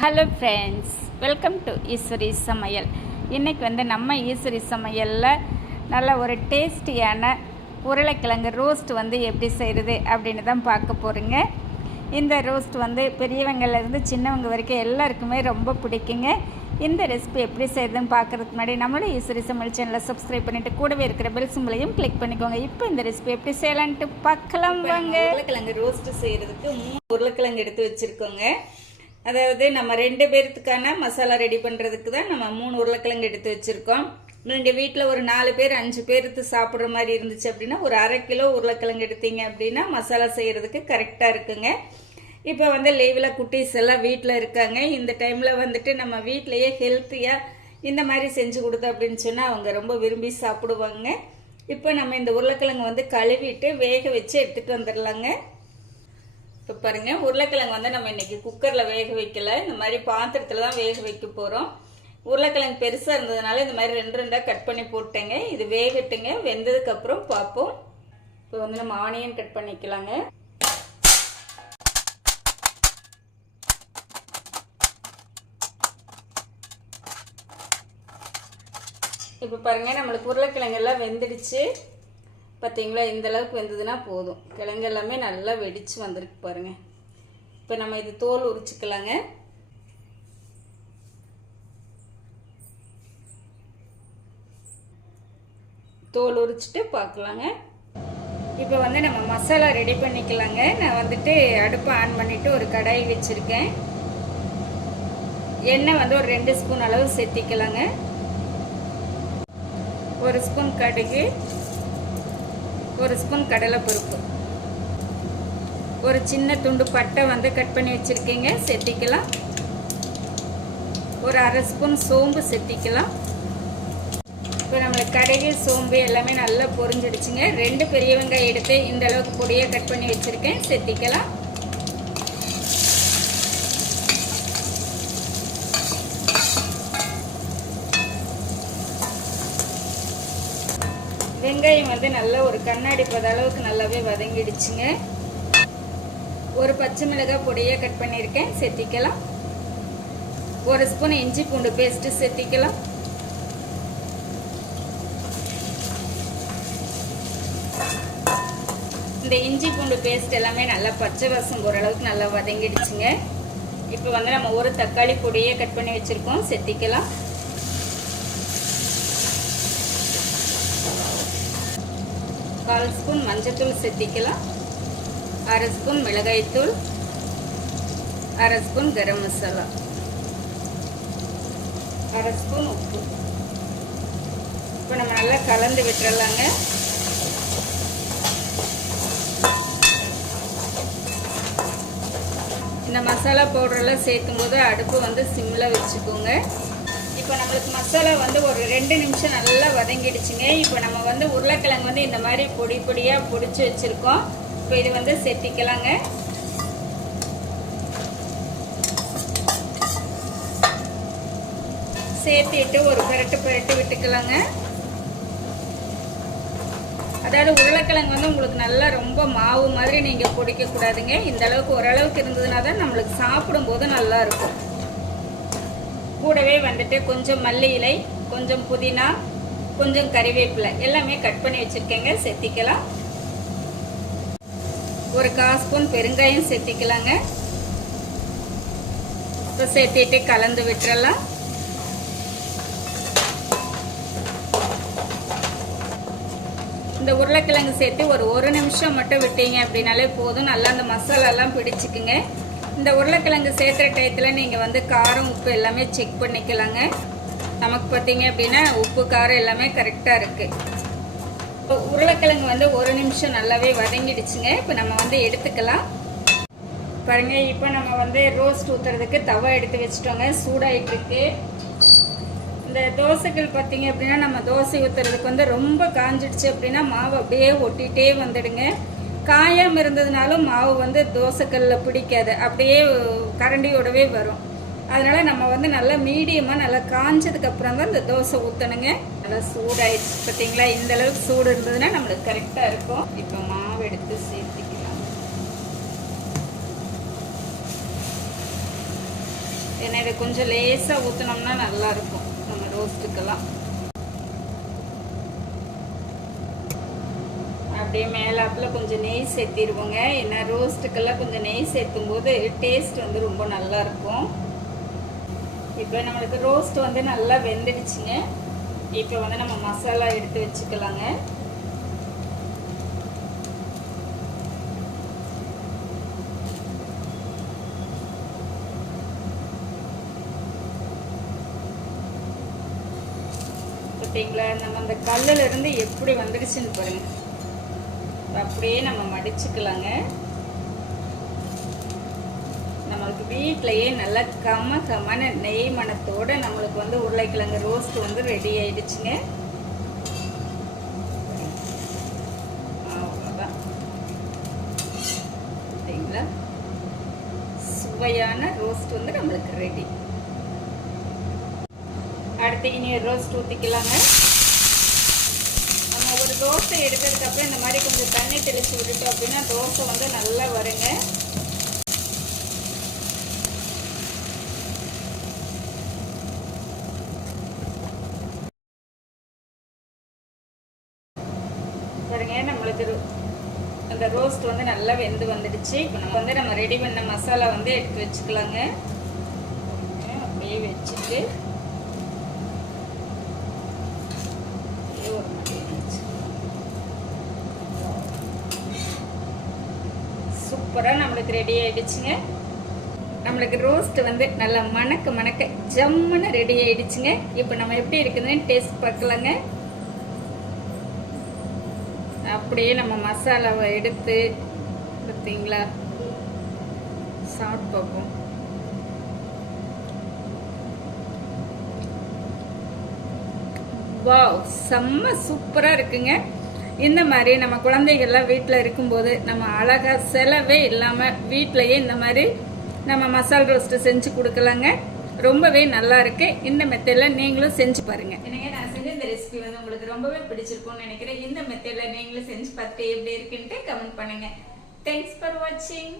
Hello friends welcome to Eswari Samayal. இன்றைக்கி வந்து நம்ம ஈஸ்வரி சமையலில் நல்ல ஒரு டேஸ்டியான உருளைக்கிழங்கு ரோஸ்ட் வந்து எப்படி செய்கிறது அப்படின்னு தான் பார்க்க போகிறீங்க இந்த ரோஸ்ட் வந்து பெரியவங்கள்லேருந்து சின்னவங்க வரைக்கும் எல்லாருக்குமே ரொம்ப பிடிக்குங்க. இந்த ரெசிபி எப்படி செய்கிறதுன்னு பார்க்குறதுக்கு முன்னாடி நம்மளோட ஈஸ்வரி சமையல் சேனலை சப்ஸ்கிரைப் பண்ணிவிட்டு கூடவே இருக்கிற பெல் சிம்பிளையும் கிளிக் பண்ணிக்கோங்க. இப்போ இந்த ரெசிபி எப்படி செய்யலான்ட்டு பார்க்கலாம் வாங்க. உருளைக்கிழங்கு ரோஸ்ட் செய்யறதுக்கு மூணு உருளைக்கிழங்கு எடுத்து வச்சிருக்கோங்க. அதாவது நம்ம ரெண்டு பேர்த்துக்கான மசாலா ரெடி பண்ணுறதுக்கு தான் நம்ம மூணு உருளைக்கிழங்கு எடுத்து வச்சுருக்கோம். நீங்கள் வீட்டில் ஒரு நாலு பேர் அஞ்சு பேருக்கு சாப்பிட்ற மாதிரி இருந்துச்சு அப்படின்னா ஒரு அரை கிலோ உருளைக்கிழங்கு எடுத்தீங்க அப்படின்னா மசாலா செய்கிறதுக்கு கரெக்டாக இருக்குங்க. இப்போ வந்து லீவில் குட்டீஸ் எல்லாம் வீட்டில் இருக்காங்க. இந்த டைமில் வந்துட்டு நம்ம வீட்டிலையே ஹெல்த்தியாக இந்த மாதிரி செஞ்சு கொடுத்தோம் அப்படின்னு சொன்னால் அவங்க ரொம்ப விரும்பி சாப்பிடுவாங்க. இப்போ நம்ம இந்த உருளைக்கிழங்கு வந்து கழுவிட்டு வேக வச்சு எடுத்துகிட்டு வந்துடலாங்க. இப்போ பாருங்கள் உருளைக்கிழங்கு வந்து நம்ம இன்னைக்கு குக்கரில் வேக வைக்கல. இந்த மாதிரி பாத்திரத்தில் தான் வேக வைக்க போகிறோம் உருளைக்கிழங்கு பெருசாக இருந்ததுனால இந்த மாதிரி ரெண்டு ரெண்டாக கட் பண்ணி போட்டேங்க இது வேகட்டுங்க. வெந்ததுக்கப்புறம் பார்ப்போம். இப்போ வந்து நம்ம ஆனியன் கட் பண்ணிக்கலாங்க. இப்போ பாருங்கள் நம்மளுக்கு உருளைக்கிழங்கெல்லாம் வெந்துடுச்சு. பார்த்தீங்களா இந்தளவுக்கு வெந்ததுன்னா போதும். கிழங்கு எல்லாமே நல்லா வெடித்து வந்திருக்கு பாருங்கள் இப்போ நம்ம இது தோல் உரிச்சுக்கலாங்க. தோல் உரிச்சிட்டு பார்க்கலாங்க இப்போ வந்து நம்ம மசாலா ரெடி பண்ணிக்கலாங்க. நான் வந்துட்டு அடுப்பை ஆன் பண்ணிவிட்டு ஒரு கடாய் வச்சுருக்கேன். எண்ணெய் வந்து ஒரு ரெண்டு ஸ்பூன் அளவு சேர்த்திக்கலாங்க. ஒரு ஸ்பூன் கடுகு ஒரு ஸ்பூன் கடலைப்பருப்பு. ஒரு சின்ன துண்டு பட்டை வந்து கட் பண்ணி வச்சுருக்கீங்க செத்திக்கலாம். ஒரு அரை ஸ்பூன் சோம்பு செத்திக்கலாம். இப்போ நம்மளுக்கு கடைகள் சோம்பு எல்லாமே நல்லா பொரிஞ்சிடுச்சுங்க. ரெண்டு பெரிய வெங்காயம் எடுத்து இந்த அளவுக்கு பொடியாக கட் பண்ணி வச்சுருக்கேன் செத்திக்கலாம். வெங்காயம் வந்து நல்லா ஒரு கண்ணாடி பத அளவுக்கு நல்லாவே வதங்கிடுச்சுங்க. ஒரு பச்சை மிளகாய் பொடியை கட் பண்ணியிருக்கேன் சேர்த்திக்கலாம் ஒரு ஸ்பூன் இஞ்சி பூண்டு பேஸ்ட்டு சேர்த்திக்கலாம் இந்த இஞ்சி பூண்டு பேஸ்ட் எல்லாமே நல்லா பச்சை வாசம் ஓரளவுக்கு நல்லா வதங்கிடுச்சுங்க. இப்போ வந்து நம்ம ஒரு தக்காளி பொடியை கட் பண்ணி வச்சுருக்கோம் செத்திக்கலாம். கால் ஸ்பூன் மஞ்சத்தூள் சேர்த்திக்கலாம் அரை ஸ்பூன் மிளகாய்த்தூள் அரை ஸ்பூன் கரம் மசாலா. அரை ஸ்பூன் உப்பு. இப்போ நம்ம நல்லா கலந்து விட்டுறலாங்க. இந்த மசாலா பவுடரெல்லாம் சேர்த்தும் போது அடுப்பு வந்து சிம்மில் வச்சுக்கோங்க. இப்போ நம்மளுக்கு மசாலா வந்து ஒரு ரெண்டு நிமிஷம் நல்லா வதங்கிடுச்சுங்க. இப்போ நம்ம வந்து உருளைக்கிழங்கு வந்து இந்த மாதிரி பொடி பொடியாக பொடிச்சு வச்சுருக்கோம். இப்போ இது வந்து சேர்த்திக்கலாங்க சேர்த்திட்டு ஒரு பெரட்டு பெரட்டு விட்டுக்கலாங்க. அதாவது உருளைக்கிழங்கு வந்து உங்களுக்கு நல்லா ரொம்ப மாவு மாதிரி நீங்கள் பொடிக்கக்கூடாதுங்க. இந்த அளவுக்கு ஓரளவுக்கு இருந்ததுனால தான் நம்மளுக்கு சாப்பிடும்போது நல்லா இருக்கும். கூடவே வந்துட்டு கொஞ்சம் மல்லி இலை கொஞ்சம் புதினா கொஞ்சம் கறிவேப்பிலை எல்லாமே கட் பண்ணி வச்சுருக்கேங்க. செத்திக்கலாம். ஒரு கால் ஸ்பூன் பெருங்காயம் சேர்த்திக்கலாங்க இப்போ சேர்த்திட்டு கலந்து விட்டுறலாம். இந்த உருளைக்கிழங்கு சேர்த்து ஒரு ஒரு நிமிஷம் மட்டும் விட்டீங்க அப்படின்னாலே போதும். நல்லா அந்த மசாலாலாம் பிடிச்சிக்குங்க. இந்த உருளைக்கிழங்கு சேர்க்குற டயத்தில் நீங்கள் வந்து காரம் உப்பு எல்லாமே செக் பண்ணிக்கலாங்க. நமக்கு பார்த்தீங்க அப்படின்னா உப்பு காரம் எல்லாமே கரெக்டாக இருக்குது இப்போ உருளைக்கிழங்கு வந்து ஒரு நிமிஷம் நல்லாவே வதங்கிடுச்சுங்க. இப்போ நம்ம வந்து எடுத்துக்கலாம். பாருங்கள் இப்போ நம்ம வந்து ரோஸ்ட் ஊற்றுறதுக்கு தவா எடுத்து வச்சுட்டோங்க. சூடாகிட்டுருக்கு இந்த தோசைகள் பார்த்தீங்க அப்படின்னா நம்ம தோசை ஊற்றுறதுக்கு வந்து ரொம்ப காஞ்சிடுச்சு அப்படின்னா மாவு அப்படியே ஒட்டிகிட்டே வந்துடுங்க. காயாமல் இருந்ததுனாலும் மாவு வந்து தோசைக்கல்லில் பிடிக்காது. அப்படியே கரண்டியோடவே வரும். அதனால் நம்ம வந்து நல்லா மீடியமாக நல்லா காஞ்சதுக்கப்புறம் தான் இந்த தோசை ஊற்றணுங்க நல்லா சூடாயிடுச்சு பார்த்தீங்களா? இந்த அளவுக்கு சூடு இருந்ததுன்னா நம்மளுக்கு கரெக்டாக இருக்கும். இப்போ மாவு எடுத்து சேர்த்துக்கலாம். ஏன்னா இதை கொஞ்சம் லேசாக ஊற்றினோம்னா நல்லாயிருக்கும் நம்ம ரோஸ்ட்டுக்கெல்லாம் அப்படியே மேலாப்பில் கொஞ்சம் நெய் சேர்த்திருவோங்க. ஏன்னா ரோஸ்ட்டுக்கெல்லாம் கொஞ்சம் நெய் சேர்த்தும் போது டேஸ்ட் வந்து ரொம்ப நல்லா இருக்கும் இப்போ நம்மளுக்கு ரோஸ்ட் வந்து நல்லா வெந்துடுச்சுங்க. இப்போ வந்து நம்ம மசாலா எடுத்து வச்சுக்கலாங்க. பார்த்தீங்களா நம்ம அந்த கல்லில் இருந்து எப்படி வந்துடுச்சுன்னு பாருங்க. அப்படியே நம்ம மடிச்சுக்கலாங்க. நம்மளுக்கு வீட்டிலையே நல்லா கம கமன நெய் மணத்தோட நம்மளுக்கு வந்து உருளைக்கிழங்கு ரோஸ்ட் வந்து ரெடி ஆயிடுச்சுங்க. அவ்வளோதான் சரிங்களா? சுவையான ரோஸ்ட் வந்து நம்மளுக்கு ரெடி அடுத்து இனி ரோஸ்ட் ஊற்றிக்கலாங்க ஒரு தோசை எடுக்கிறதுக்கப்புறம் இந்த மாதிரி கொஞ்சம் தண்ணி தெளித்து விட்டுட்டோம் அப்படின்னா தோசை வந்து நல்லா வருங்க. பாருங்க நம்மளுக்கு ரோ- அந்த ரோஸ்ட் வந்து நல்லா வெந்து வந்துடுச்சு. இப்போ நம்ம வந்து நம்ம ரெடி பண்ண மசாலா வந்து எடுத்து வச்சுக்கலாங்க. அப்படியே வச்சுட்டு அப்படியே ஒரு மாதிரி வச்சுக்கலாம். சூப்பராக நம்மளுக்கு ரெடி ஆயிடுச்சுங்க. நம்மளுக்கு ரோஸ்ட் வந்து நல்லா மணக்க மணக்க ஜம்முன்னு ரெடி ஆயிடுச்சுங்க. இப்போ நம்ம எப்படி இருக்குதுன்னு டேஸ்ட் பார்க்கலாங்க. அப்படியே நம்ம மசாலாவை எடுத்து பார்த்தீங்களா? சாப்பிட்டு பார்ப்போம். வாவ் செம்ம சூப்பராக இருக்குங்க. இந்த மாதிரி நம்ம குழந்தைகள்லாம் வீட்டில் இருக்கும்போது நம்ம அழகாக செலவே இல்லாமல் வீட்டிலையே இந்த மாதிரி நம்ம மசால் ரோஸ்ட்டு செஞ்சு கொடுக்கலாங்க. ரொம்பவே நல்லா இருக்கு. இந்த மெத்தடில் நீங்களும் செஞ்சு பாருங்க. எனக்கு நான் செஞ்ச இந்த ரெசிபி வந்து உங்களுக்கு ரொம்பவே பிடிச்சிருக்கும்னு நினைக்கிறேன். இந்த மெத்தடில் நீங்களும் செஞ்சு பார்த்துட்டு எப்படி இருக்குன்ட்டு கமெண்ட் பண்ணுங்க. தேங்க்ஸ் ஃபார் வாட்சிங்